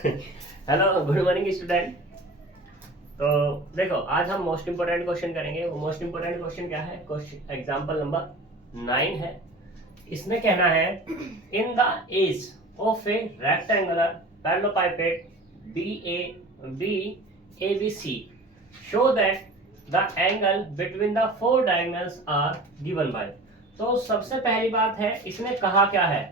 Hello, good morning student. तो देखो, आज हम मोस्ट इंपोर्टेंट क्वेश्चन करेंगे। वो मोस्ट इंपोर्टेंट क्वेश्चन क्या है? क्वेश्चन एग्जांपल नंबर 9 है। इसमें कहना है, in the edge of a rectangular parallelepiped B A B C show that the angle between the four diagonals are given by. तो सबसे पहली बात है, इसने कहा क्या है?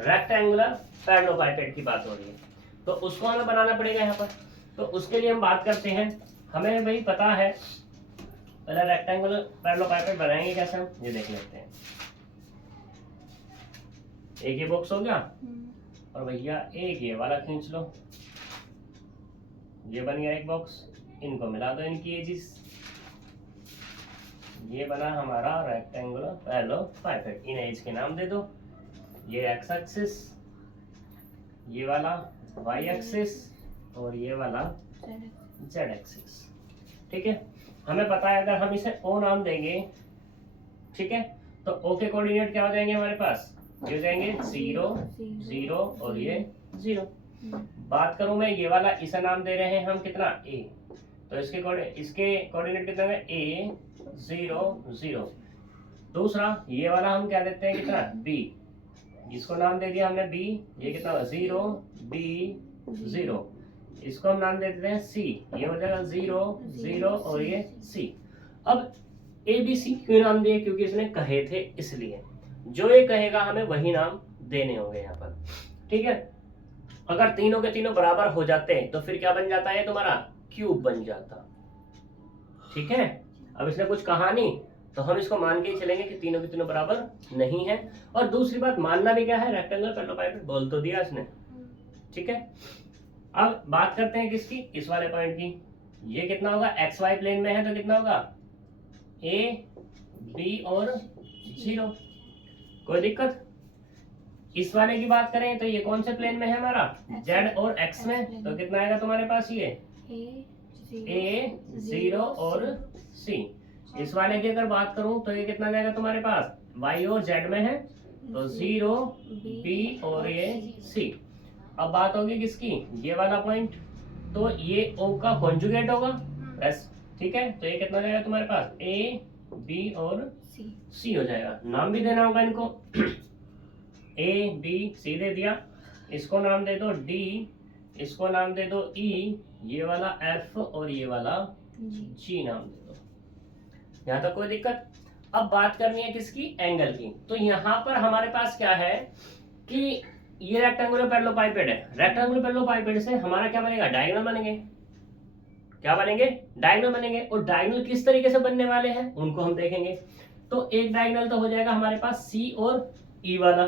रेक्टेंगुलर पैरेललोपाइपेड की बात हो रही है, तो उसको हमें बनाना पड़ेगा यहाँ पर। तो उसके लिए हम बात करते हैं। हमें भाई पता है, पहले रेक्टेंगुलर पैरेललोपाइपेड बनाएंगे कैसे हम, ये देख लेते हैं। एक ये बॉक्स हो गया, और भैया एक ये वाला खींच लो, ये बन गया एक बॉक्स। इनको मिला दो, इनकी एजिस। ये बना हमारा रेक्टेंगुलर पैरेललोपाइपेड। इन एज के नाम दे दो। ये एक्स एक्सिस, ये वाला वाई एक्सिस, और ये वाला जेड एक्सिस। ठीक है, हमें पता है अगर हम इसे ओ नाम देंगे, ठीक है, तो ओ के कोऑर्डिनेट क्या हो जाएंगे हमारे पास? ये हो जाएंगे 0 0 और ये 0। बात करूं मैं, ये वाला इसे नाम दे रहे हैं हम कितना? ए। तो इसके कोऑर्डिनेट कितना है? ए 0 0। दूसरा ये वाला हम क्या देते हैं कितना? बी। इसको नाम दे दिया हमने बी। ये कितना होगा? 0 बी 0। इसको हम नाम दे देते हैं सी। ये हो जाएगा 0 0 और ये सी। अब ए बी सी क्यों नाम दिए? क्योंकि इसने कहे थे, इसलिए जो ये कहेगा हमें वही नाम देने होंगे यहाँ पर। ठीक है, अगर तीनों के तीनों बराबर हो जाते हैं तो फिर क्या बन जाता है तुम्हारा? क्यूब बन जाता। ठीक है, अब इसने कुछ कहा नहीं, तो हम इसको मान के ही चलेंगे कि तीनों के तीनों बराबर नहीं है। और दूसरी बात, मानना भी क्या है? रेक्टेंगुलर पैरेललोपाइपेड बोल तो दिया इसने। ठीक है, अब बात करते हैं किसकी? इस वाले पॉइंट की। ये कितना होगा? एक्स वाई प्लेन में है तो कितना होगा? ए बी और 0। कोई दिक्कत? इस वाले की बात करें तो ये कौन से प्लेन में है हमारा? जेड और एक्स में। तो कितना आएगा तुम्हारे पास? ये ए 0 और सी। इस वाले की अगर बात करूं तो ये कितना जाएगा तुम्हारे पास? वाई और जेड में है, तो 0 बी और ये सी। अब बात होगी किसकी? ये वाला पॉइंट। तो ये ओ का कॉन्जुगेट होगा एस। ठीक है, तो ये कितना जाएगा तुम्हारे पास? ए बी और सी हो जाएगा। नाम भी देना होगा इनको। ए बी सी दे दिया, इसको नाम दे दो डी, इसको नाम दे दो ई, ये वाला एफ और ये वाला जी नाम दे दो। यहाँ तक कोई दिक्कत? अब बात करनी है किसकी? एंगल की। तो यहाँ पर हमारे पास क्या है कि ये रेक्टेंगुलर पैरेललोपाइपेड है। रेक्टेंगुलर पैरेललोपाइपेड से हमारा क्या बनेगा? डायगोनल बनेंगे। क्या बनेंगे? डायगोनल बनेंगे। और डायगोनल किस तरीके से बनने वाले हैं उनको हम देखेंगे। तो एक डायगोनल तो हो जाएगा हमारे पास सी और ई वाला,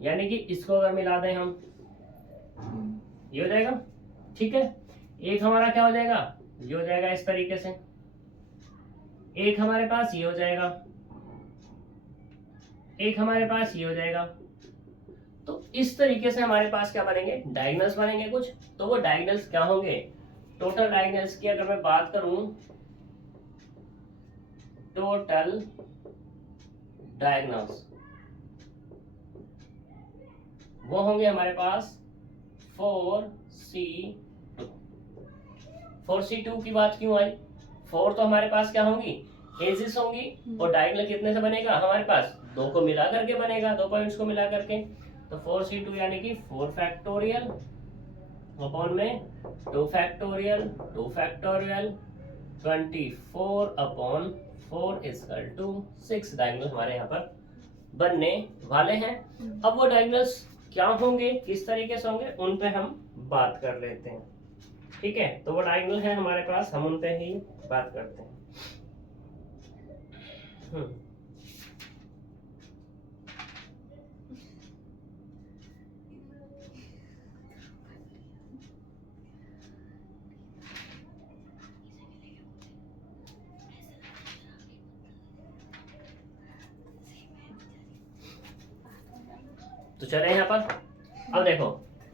यानी कि इसको अगर मिला दें हम, ये हो जाएगा। ठीक है, एक हमारा क्या हो जाएगा? ये हो जाएगा इस तरीके से। एक हमारे पास ये हो जाएगा, एक हमारे पास ये हो जाएगा। तो इस तरीके से हमारे पास क्या बनेंगे? डायगोनल्स बनेंगे कुछ। तो वो डायगोनल्स क्या होंगे? टोटल डायगोनल्स की अगर मैं बात करूं, टोटल डायगोनल्स वो होंगे हमारे पास 4C2। 4C2 की बात क्यों आई? 4 तो हमारे पास क्या होंगी? एजिस होंगी। और डायगोनल कितने से बनेगा हमारे पास? 2 को मिला करके बनेगा, 2 पॉइंट्स को मिला करके। तो 4C2 यानी कि 4 फैक्टोरियल अपॉन में 2 factorial 2 factorial 24 upon 4 equal to 6 diagonal हमारे यहाँ पर बनने वाले हैं। अब वो डायगोनल्स क्या होंगे, किस तरीके से होंगे, उन पे हम बात कर लेते हैं। ठीक है, तो वो डायगोनल है हमारे पास, हम उन पे ही बात करते हैं। तो चले यहाँ पर। अब देखो,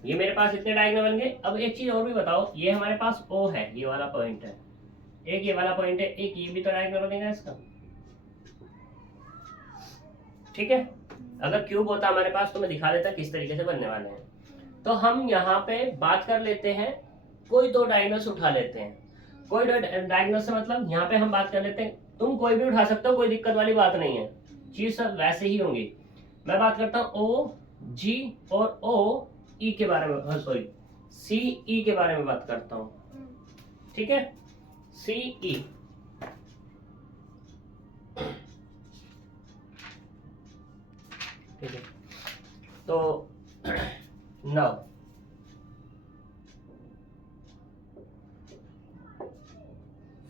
ये मेरे पास इतने डायगोनल बन गए। अब एक चीज और भी बताओ, ये हमारे पास ओ है, ये वाला पॉइंट है, एक ये वाला पॉइंट है, एक ये भी तो डायगोनल बनेगा इसका। ठीक है, अगर क्यूब होता हमारे पास तो मैं दिखा देता किस तरीके से बनने वाले हैं। तो हम यहाँ पे बात कर लेते हैं, कोई दो डायगोनल्स उठा लेते हैं। कोई डायगोनल से मतलब यहाँ पे हम बात कर लेते हैं, तुम कोई भी उठा सकते हो, कोई दिक्कत वाली बात नहीं है, चीज सब वैसे ही होंगी। मैं बात करता हूँ ओ जी और ओ ई के बारे में, सॉरी सी ई के बारे में बात करता हूँ, ठीक है, सी ई। ठीक है, तो now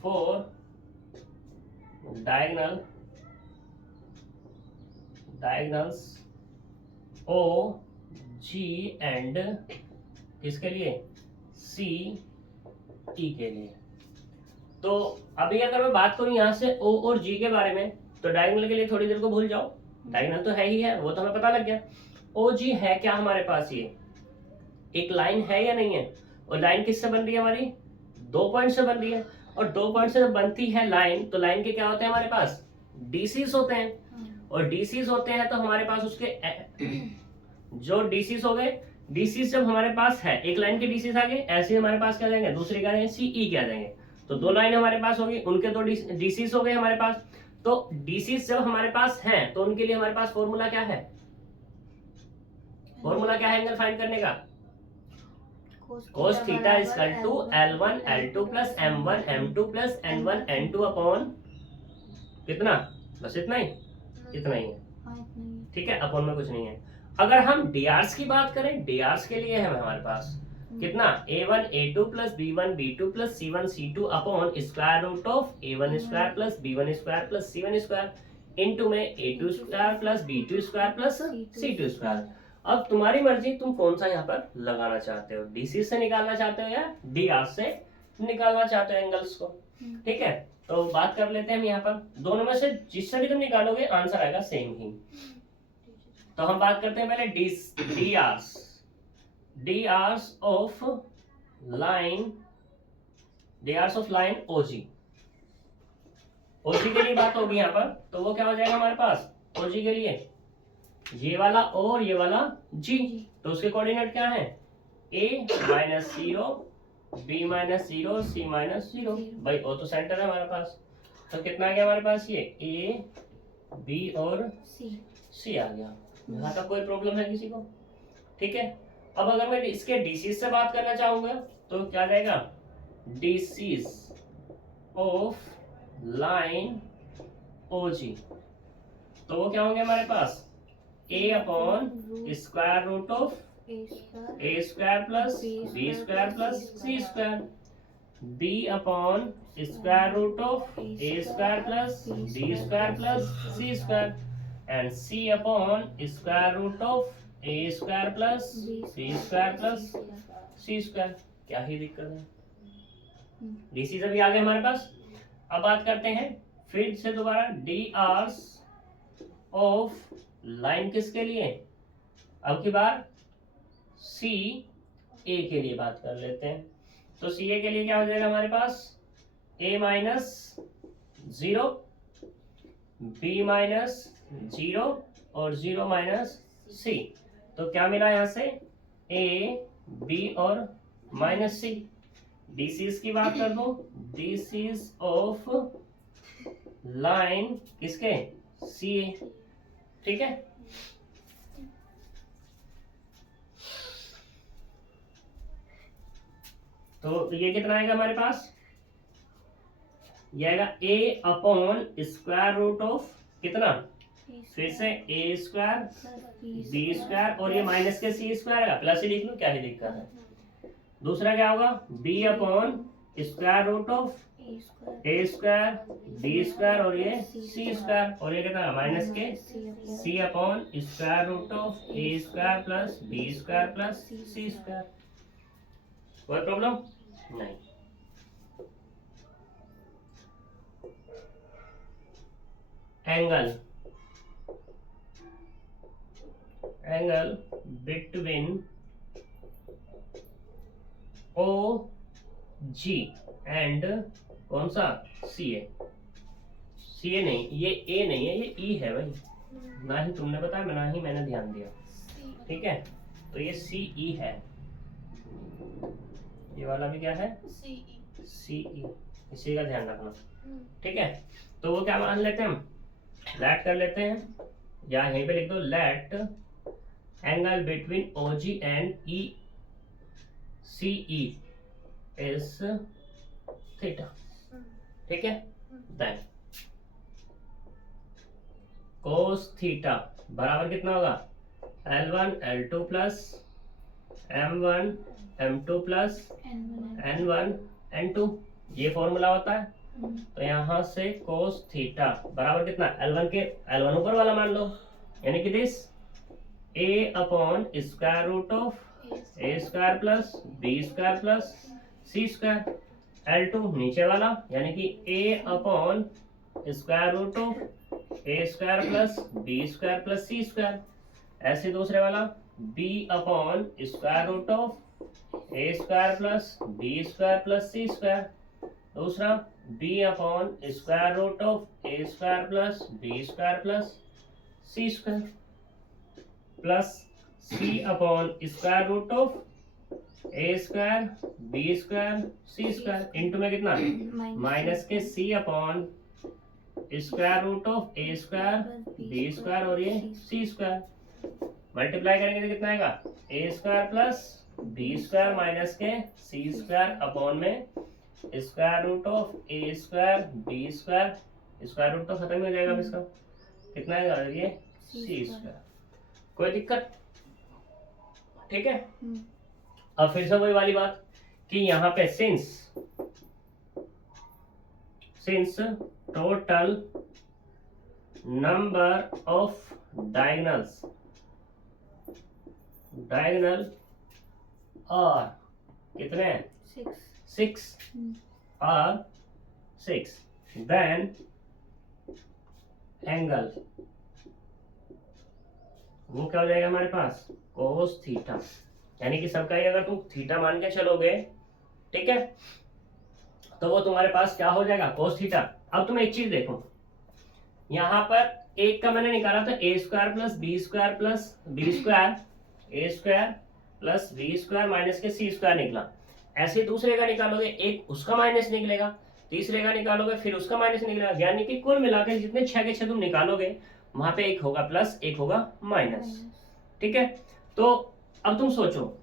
for diagonals O G and किसके लिए, C E के लिए। तो अभी अगर मैं बात करूं यहाँ से O और G के बारे में, तो डायगोनल के लिए थोड़ी देर को भूल जाओ, डायगोनल तो है ही है, वो तो हमें पता लग गया। O G है क्या हमारे पास, ये एक लाइन है या नहीं है, और लाइन किससे बन रही है हमारी, 2 पॉइंट से बन रही है, और 2 पॉइंट से जब बनती है लाइन, तो लाइन के क्या होते हैं हमारे पास, डीसीज होते हैं, और डीसीज होते हैं तो हमारे पास उसके जो डीसीज हो गए, डीसीज जब हमारे पास है, एक लाइन के डीसीज आ गए, ऐसे हमारे पास क्या जाएंगे, दूसरे क्या जाएंगे, सीई क्या जाएंगे, तो 2 लाइन हमारे पास होगी, उनके 2 डीसीज हो गए हमारे पास। तो डीसीज जब हमारे पास हैं, तो उनके लिए हमारे पास फॉर्मूला क्या है, फॉर्मूला क्या है एंगल फाइंड करने का, cos theta is equal to L1 L2 plus M1 M2 plus N1 N2 upon कितना, बस इतना ही है, ठीक है, अपॉन में कुछ नहीं है। अगर हम डीआर्स की बात करें, डीआर्स के लिए है हमारे पास कितना, A1 A2 plus B1 B2 plus C1 C2 upon square root of A1 square plus B1 square plus C1 square into में A2 square plus B2 square plus C2 square. अब तुम्हारी मर्जी, तुम कौन सा यहाँ पर लगाना चाहते हो, डीसी से निकालना चाहते हो या डीआर से निकालना चाहते हो एंगल्स को, ठीक है। तो बात कर लेते हैं हम यहाँ पर, दोनों में से जिससे भी तुम निकालोगे आंसर आएगा सेम ही। तो हम बात करते हैं पहले डीआर्स ऑफ लाइन ओजी, ओजी के लिए बात होगी यहाँ पर, तो वो क्या हो जाएगा हमारे पास, ओजी के लिए ये वाला और ये वाला जी, तो उसके कोऑर्डिनेट क्या है, a minus 0 b minus 0 c minus 0, भाई वो तो सेंटर है हमारे पास, तो कितना आ गया हमारे पास, ये a b और c आ गया। यहाँ तक कोई प्रॉब्लम है किसी को, ठीक है। अब अगर मैं इसके डीसीज से बात करना चाहूंगा, तो क्या जाएगा, डीसीज ऑफ लाइन ओजी, तो वो क्या होंगे हमारे पास, a upon square root of a square plus b square plus c square, b upon square root of a square plus b square plus c square, and c upon square root of a square plus b square plus c square. क्या ही दिक्कत है, DC सभी आ गए हमारे पास। अब बात करते हैं फिर से दोबारा डी आर्स ऑफ लाइन किसके लिए, अब की बार सी ए के लिए बात कर लेते हैं। तो सी ए के लिए क्या हो जाएगा हमारे पास, a माइनस 0 b माइनस 0 और 0 माइनस सी, तो क्या मिला यहाँ से, a b और माइनस सी। डीसीज की बात कर दो, डीसीज ऑफ लाइन किसके, सी ए, ठीक है। तो ये कितना आएगा हमारे पास, ये आएगा a upon square root of कितना, फिर से a स्क्वायर b स्क्वायर और ये माइनस के c स्क्वायर आएगा, प्लस ही लिख लो, क्या ही दिक्कत है। दूसरा क्या होगा, b upon square root of a square b square और ये c स्क्वायर, और ये कितना माइनस के c upon square root of a square plus b square plus c square. कोई प्रॉब्लम नहीं। Angle between O G and कौन सा, सी ए, नहीं, ये ए नहीं है, ये ई है भाई, ना ही तुमने बताया ना ही मैंने ध्यान दिया, ठीक है। तो ये CE है, ये वाला भी क्या है CE, इसी का ध्यान रखना। ठीक है, तो वो क्या मान लेते हैं हम, लेट कर लेते हैं, या यहीं पे लिख दो let angle between OG and CE is theta. ठीक है, देन कोस थीटा बराबर कितना होगा, L1 L2 plus M1 M2 plus N1 N2, ये फॉर्मूला होता है। तो यहाँ से कोस थीटा बराबर कितना, L1 ऊपर वाला मान लो, यानी कि this A upon square root of A square plus B square plus C square, L2 नीचे वाला यानी कि A upon square root of A square plus B square plus C square, ऐसे दूसरे वाला B upon square root of A square plus B square plus C square, दूसरा B upon square root of A square plus B square plus C square, plus C upon square root of A square B square C square, into में कितना minus के C upon square root of A square B square और ये C square, multiply करेंगे तो कितना आएगा, A square plus B square minus के C स्क्वायर अपॉन में square root of A square B square, square root तो खत्म हो जाएगा इसका, कितना आएगा ये C स्क्वायर। कोई दिक्कत? ठीक है, अब फिर से वही वाली बात कि यहाँ पे since total number of diagonal और कितने हैं, 6 और 6, देन एंगल वो क्या हो जाएगा हमारे पास, कोस थीटा, यानी कि सबका ही अगर तुम थीटा मान के चलोगे, ठीक है, तो वो तुम्हारे पास क्या हो जाएगा, कोस थीटा। अब तुम एक चीज देखो, यहाँ पर एक का मैंने निकाला था A square plus B square plus B square, A square plus B square minus के C स्क्वायर निकला, ऐसे दूसरे का निकालोगे एक उसका माइनस निकलेगा, तीसरे का निकालोगे फिर उसका माइनस निकलेगा, यानी कि कुल मिलाकर जितने 6 के 6 तुम निकालोगे वहां पे एक होगा प्लस एक होगा माइनस। ठीक है, तो अब तुम सोचो,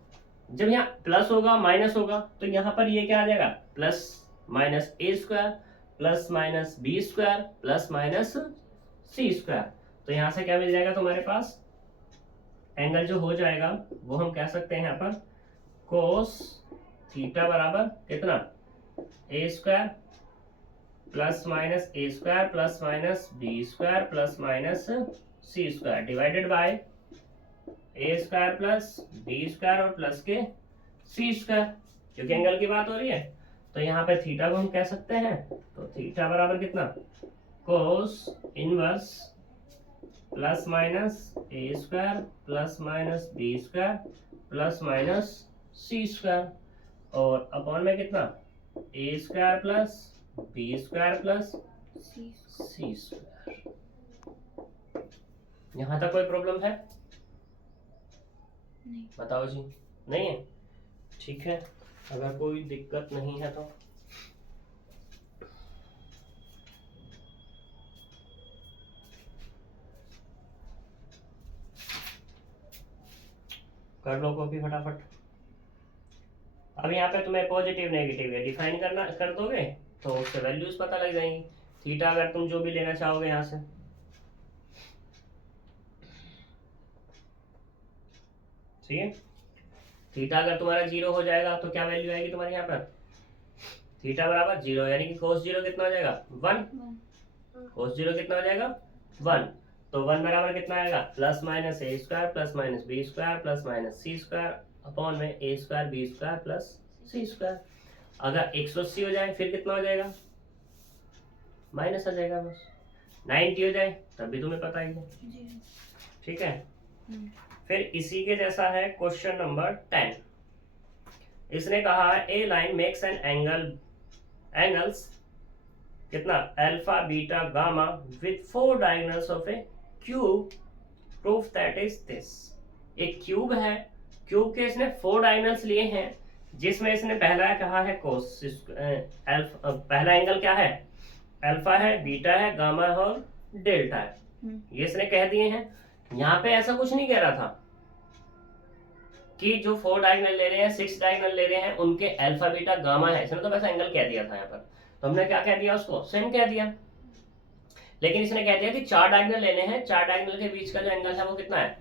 जब यहाँ प्लस होगा माइनस होगा तो यहाँ पर ये क्या आ जाएगा, plus minus A square plus minus B square plus minus C square, तो यहाँ से क्या मिल जाएगा तुम्हारे पास, एंगल जो हो जाएगा वो हम कह सकते हैं यहाँ पर कोस थीटा बराबर कितना, A square plus minus A square plus minus B square plus minus C square divided by A square plus B square और प्लस के C स्क्वायर, क्योंकि एंगल की बात हो रही है तो यहाँ पे थीटा को हम कह सकते हैं, तो थीटा बराबर कितना, cos inverse plus minus A square plus minus B square plus minus C square, और अपॉन में कितना A square plus B square plus C square. यहाँ तक कोई प्रॉब्लम है? नहीं। बताओ जी, नहीं है? ठीक है, अगर कोई दिक्कत नहीं है तो कर लो कॉपी फटाफट। अब यहाँ पे तुम्हें पॉजिटिव नेगेटिव है डिफाइन करना कर दोगे तो उससे वैल्यूज पता लग जाएंगी, थीटा अगर तुम जो भी लेना चाहोगे यहाँ से, ठीक है, थीटा अगर तुम्हारा 0 हो जाएगा तो क्या वैल्यू आएगी तुम्हारे यहाँ पर, थीटा बराबर 0, यानी कि cos 0 कितना हो जाएगा 1, cos 0 कितना हो जाएगा 1, तो 1 बराबर कितना आएगा, plus minus A square plus minus B square plus minus C square upon में A square B square plus C square. अगर 180 हो जाए फिर कितना हो जाएगा, माइनस आ जाएगा, बस 90 हो जाए तब भी तुम्हें पता ही है। ठीक है, फिर इसी के जैसा है क्वेश्चन नंबर 10। इसने कहा ए लाइन मेक्स एन एंगल्स कितना, alpha beta gamma with 4 diagonals of A cube, proof that is this. एक क्यूब है, क्योंकि इसने 4 डायगोनल्स लिए हैं, जिसमें इसने पहला कहा है कोस अल्फा, पहला एंगल क्या है, अल्फा है, बीटा है, गामा है और डेल्टा है, ये इसने कह दिए हैं। यहाँ पे ऐसा कुछ नहीं कह रहा था कि जो 4 डायगोनल ले रहे हैं, 6 डायगोनल ले रहे हैं, उनके अल्फा बीटा गामा है, इसने तो वैसा एंगल कह दिया था यहाँ पर, तो हमने क्या कह दिया उसको, सेम कह दिया। लेकिन इसने कह दिया कि 4 डायगोनल लेने हैं, 4 डायगोनल के बीच का जो एंगल है वो कितना है,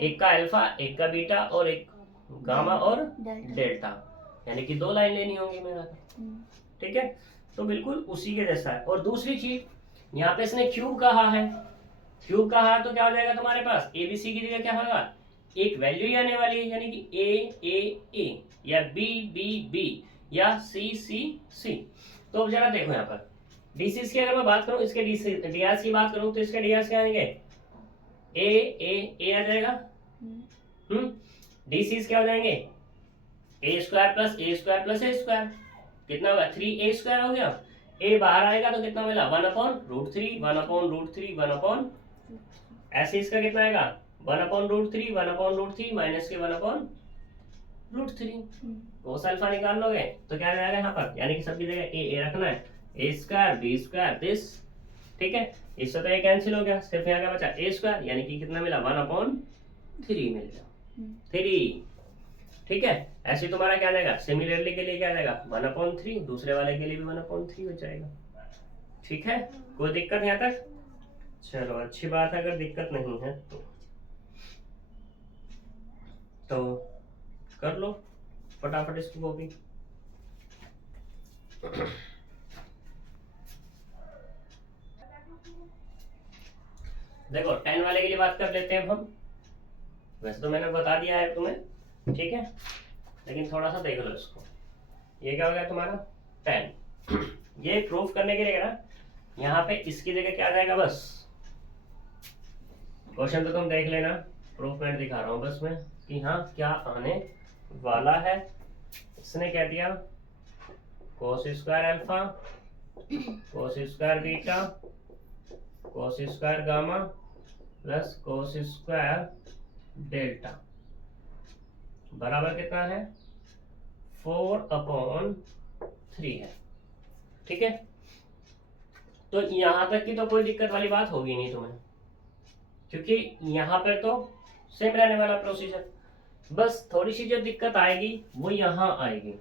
एक का अल्फा, एक का बीटा और एक गामा और डेल्टा, यानी कि 2 लाइन लेनी होंगी मेरा, ठीक है। तो बिल्कुल उसी के जैसा है। और दूसरी चीज, यहाँ पे इसने क्यूब कहा है, क्यूब कहा है तो क्या हो जाएगा तुम्हारे पास, एबीसी की जगह क्या होगा, एक वैल्यू ही आने वाली है, यानी कि ए या बी या सी। तो अब जरा देखो यहाँ पर डीसीस की अगर मैं बात करूं, इसके डीआरस की बात करूं, तो इसके डीआरस क्या आएंगे, ए आ जाएगा, डीसीस क्या हो जाएंगे, ए स्क्वायर प्लस ए स्क्वायर प्लस ए स्क्वायर, कितना होगा 3a स्क्वायर हो गया, ए बाहर आएगा तो कितना मिला 1/√3 1/√3 1/, ऐसे इसका कितना आएगा 1/√3 1/√3 माइनस के 1/√3, कोस अल्फा निकाल लोगे तो क्या जाएगा यहाँ पर, यानी कि सबकी जगह ए रखना है, ए स्क्वायर बी स्क्वायर दिस, ठीक है। इससे तो ये कैंसिल हो गया, सिर्फ यहाँ क्या बचा ए स्क्वायर, यानी कि कितना मिला 1/3 मिल गया, 3, ठीक है। ऐसे तुम्हारा क्या जाएगा, सिमिलरली के लिए क्या जाएगा 1/3, दूसरे वाले के लिए भी 1/3 हो जाएगा, ठीक है। कोई दिक्कत यहाँ तक, चलो अच्छी बात है, अगर दिक्कत नहीं है तो कर लो फटाफट इसको कॉपी। देखो 10 वाले के लिए बात कर लेते हैं अब हम, वैसे तो मैंने बता दिया है तुम्हें, ठीक है, लेकिन थोड़ा सा देख लो इसको। ये क्या हो गया तुम्हारा 10, ये प्रूफ करने के लिए ना यहाँ पे इसकी जगह क्या आ जाएगा, बस क्वेश्चन तो तुम देख लेना, प्रूफमेंट दिखा रहा हूँ बस मैं कि हाँ क्या आने वाला है। इसने कह दिया कोस square alpha, cos square beta, cos square gamma plus cos square delta बराबर कितना है 4/3 है, ठीक है। तो यहां तक की तो कोई दिक्कत वाली बात होगी नहीं तुम्हें, क्योंकि यहां पर तो सेम रहने वाला प्रोसीजर, बस थोड़ी सी जो दिक्कत आएगी वो यहां आएगी।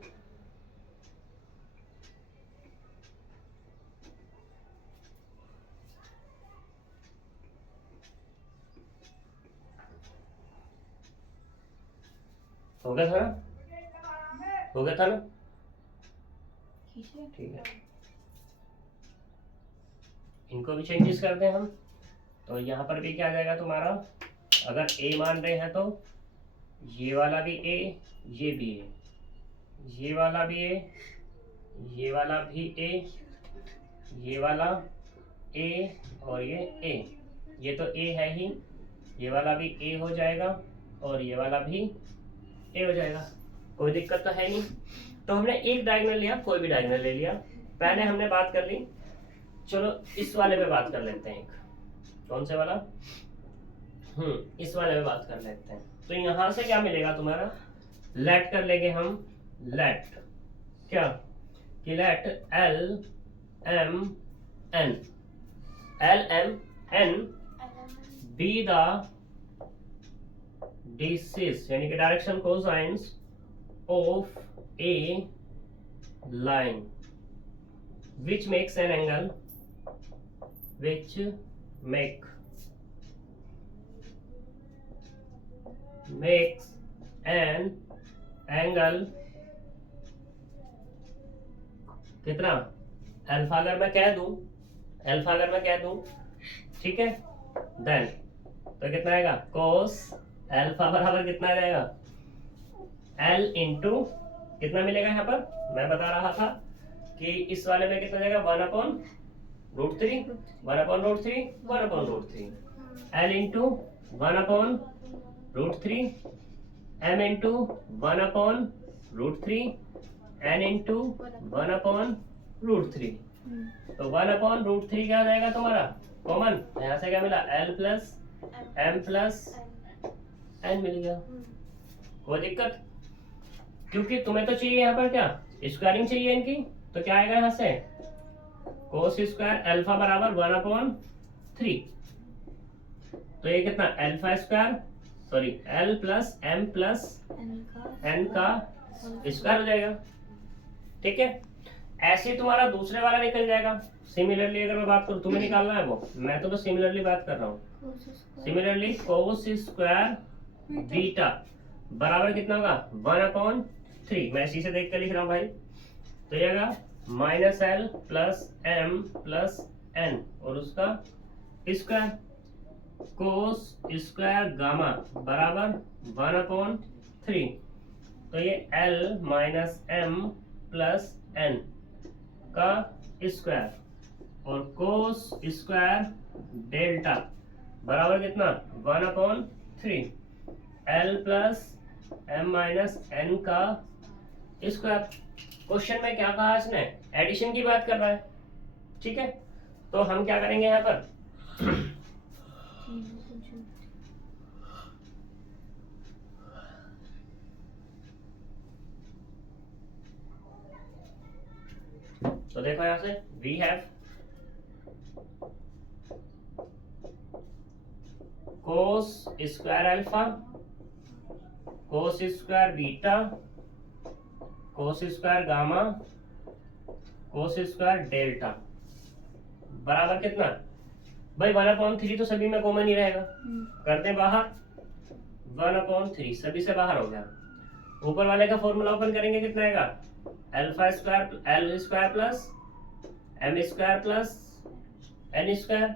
हो गया था ना, हो गया था ना, ठीक है। इनको भी चेंजेस करते हैं हम, तो यहाँ पर भी क्या आ जाएगा तुम्हारा, अगर ए मान रहे हैं तो ये वाला भी ए, ये भी ए, ये वाला भी ए, ये वाला भी ए, ये वाला ए और ये ए, ये तो ए है ही, ये वाला भी ए हो जाएगा और ये वाला भी ए हो जाएगा, कोई दिक्कत तो है नहीं। तो हमने एक डायगोनल लिया, कोई भी डायगोनल ले लिया, पहले हमने बात कर ली। चलो इस वाले पे बात कर लेते हैं, एक कौन से वाला, इस वाले पे बात कर लेते हैं। तो यहां से क्या मिलेगा तुम्हारा, लेट कर लेंगे हम, लेट क्या कि let L M N be the DCs, यानी कि direction cosines of a line which makes an angle, which makes an angle कितना, अल्फा अगर मैं कह दूं, ठीक है, देन तो कितना आएगा cos अल्फा बराबर कितना आ जाएगा L इंटू कितना मिलेगा, यहाँ पर मैं बता रहा था कि इस वाले में कितना जाएगा 1/√3 L into 1/√3 M into 1/√3 N into 1/√3, तो 1/√3 क्या आ जाएगा तुम्हारा कॉमन, यहाँ से क्या मिला L plus M plus N मिल गया, कोई दिक्कत? क्योंकि तुम्हें तो चाहिए यहाँ पर क्या, स्क्वायरिंग चाहिए इनकी, तो क्या आएगा यहाँ से कोस स्क्वायर अल्फा बराबर 1/3। तो ये कितना alpha square sorry L plus M plus N का स्क्वायर हो जाएगा। ठीक है, ऐसे ही तुम्हारा दूसरे वाला निकल जाएगा। सिमिलरली अगर मैं बात करूं, तुम्हें निकालना है वो, मैं तो बस सिमिलरली बात कर रहा हूँ। सिमिलरली कोस स्क्वायर बीटा बराबर कितना होगा 1/3। मैं इसी से देख कर लिख रहा हूँ भाई। तो ये होगा minus L plus M plus N और उसका स्क्वायर कोस स्क्वायर गामा बराबर 1/3। तो ये L minus M plus N का स्क्वायर और कोस स्क्वायर डेल्टा बराबर कितना 1/3 L plus M minus N का स्क्वायर। क्वेश्चन में क्या कहा इसने, एडिशन की बात कर रहा है। ठीक है, तो हम क्या करेंगे यहाँ पर तो देखो यहां से we have cos square alpha cos square beta cos square gamma cos square delta बराबर कितना भाई 1/3। तो सभी में कॉमन ही रहेगा, करते हैं बाहर 1/3 सभी से बाहर हो गया। ऊपर वाले का फॉर्मूला ओपन करेंगे, कितना आएगा alpha square L square plus M square plus N square.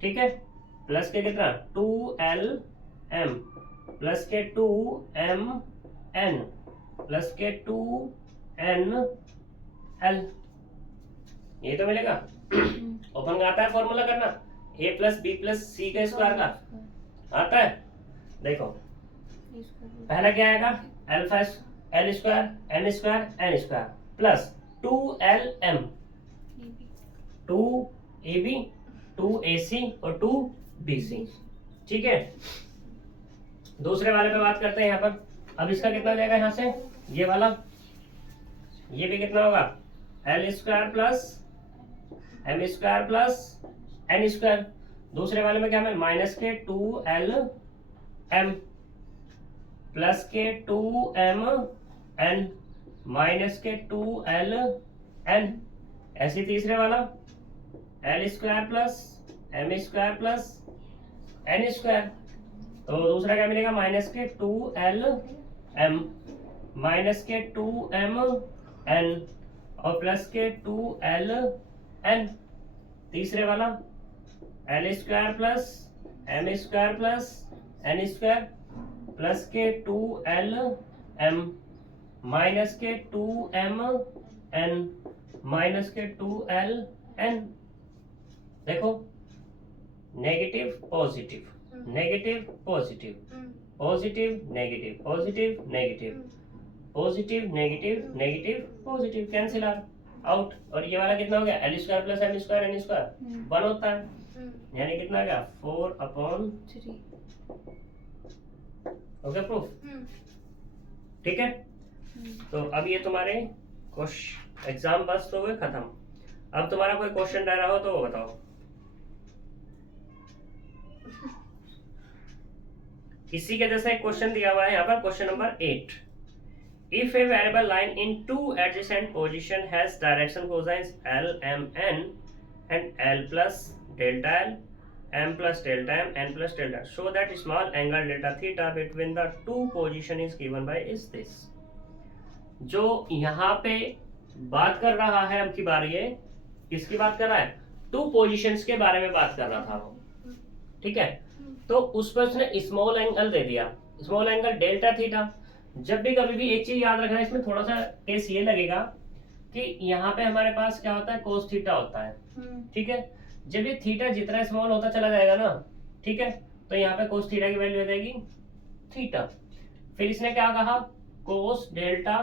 ठीक है, प्लस के कितना 2l m प्लस के 2m n प्लस के 2n l। ये तो मिलेगा। ओपन का आता है फॉर्मूला करना, a plus B plus C का स्क्वायर का आता है। देखो पहला क्या आएगा alpha L square N square N square plus 2lm 2ab 2ac और 2bc। ठीक है, दूसरे वाले पे बात करते हैं यहाँ पर। अब इसका कितना हो जाएगा यहाँ से, ये वाला ये भी कितना होगा L square plus M square plus N square. दूसरे वाले में क्या है माइनस के 2lm प्लस के 2mn माइनस के 2ln। ऐसे तीसरे वाला L square plus M square plus N square. तो दूसरा क्या मिलेगा माइनस के 2lm माइनस के 2mn और प्लस के 2ln। तीसरे वाला L square plus M square plus N square plus के 2lm माइनस के 2mn माइनस के 2ln। देखो negative positive negative positive positive negative positive negative positive negative negative positive cancel out. और ये वाला कितना हो गया L square plus M square N square 1 होता है, यानी कितना आ गया 4/3। हो गया प्रूफ। ठीक है, तो अब ये तुम्हारे एग्जाम बस तो हुए खत्म। अब तुम्हारा कोई क्वेश्चन रह रहा हो तो वो बताओ। इसी के जैसा एक क्वेश्चन दिया हुआ है यहाँ पर, question number 8। If a variable line in two adjacent position has direction cosines L, M, N and L plus delta L, M plus delta M, N plus delta, show that small angle delta theta between the two position is given by is this। जो यहाँ पे बात कर रहा है, अब की बार ये किसकी बात कर रहा है, टू पोजिशंस के बारे में बात कर रहा था वो। ठीक है, तो उस पर उसने स्मॉल एंगल दे दिया, स्मॉल एंगल डेल्टा थीटा। जब भी कभी भी एक चीज याद रखना, इसमें थोड़ा सा केस ये लगेगा कि यहाँ पे हमारे पास क्या होता है कोस थीटा होता है। ठीक है, जब ये थीटा जितना स्मॉल होता चला जाएगा ना, ठीक है, तो यहाँ पे कोस थीटा की वैल्यू हो जाएगी थीटा। फिर इसने क्या कहा कोस डेल्टा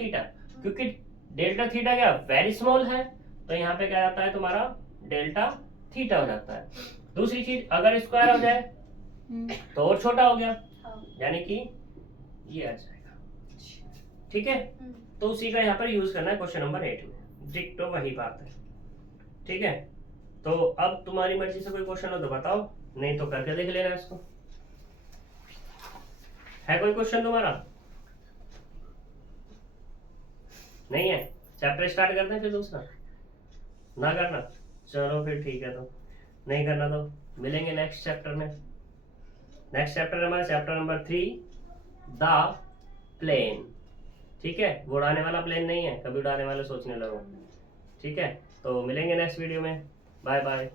थीटा, क्योंकि डेल्टा थीटा क्या वेरी स्मॉल है, तो यहाँ पे क्या जाता है तुम्हारा डेल्टा थीटा हो जाता है। दूसरी चीज अगर स्क्वायर हो जाए तो और छोटा हो गया, यानी कि ये आ जाएगा, ठीक है। तो उसी का यहाँ पर यूज करना है क्वेश्चन नंबर 8 में, डिक्टो वही बात है, ठीक है। तो अब तुम्हारी मर्जी से कोई क्वेश्चन हो तो बताओ, नहीं तो करके देख लेना इसको। है कोई क्वेश्चन तुम्हारा? नहीं है, चैप्टर स्टार्ट करते हैं फिर दूसरा, ना करना चलो फिर ठीक है, तो नहीं करना तो मिलेंगे नेक्स्ट चैप्टर में। नेक्स्ट चैप्टर हमारा चैप्टर नंबर 3 द प्लेन, ठीक है। वो उड़ाने वाला प्लेन नहीं है, कभी उड़ाने वाले सोचने लगो, ठीक है। तो मिलेंगे नेक्स्ट वीडियो में, बाय बाय।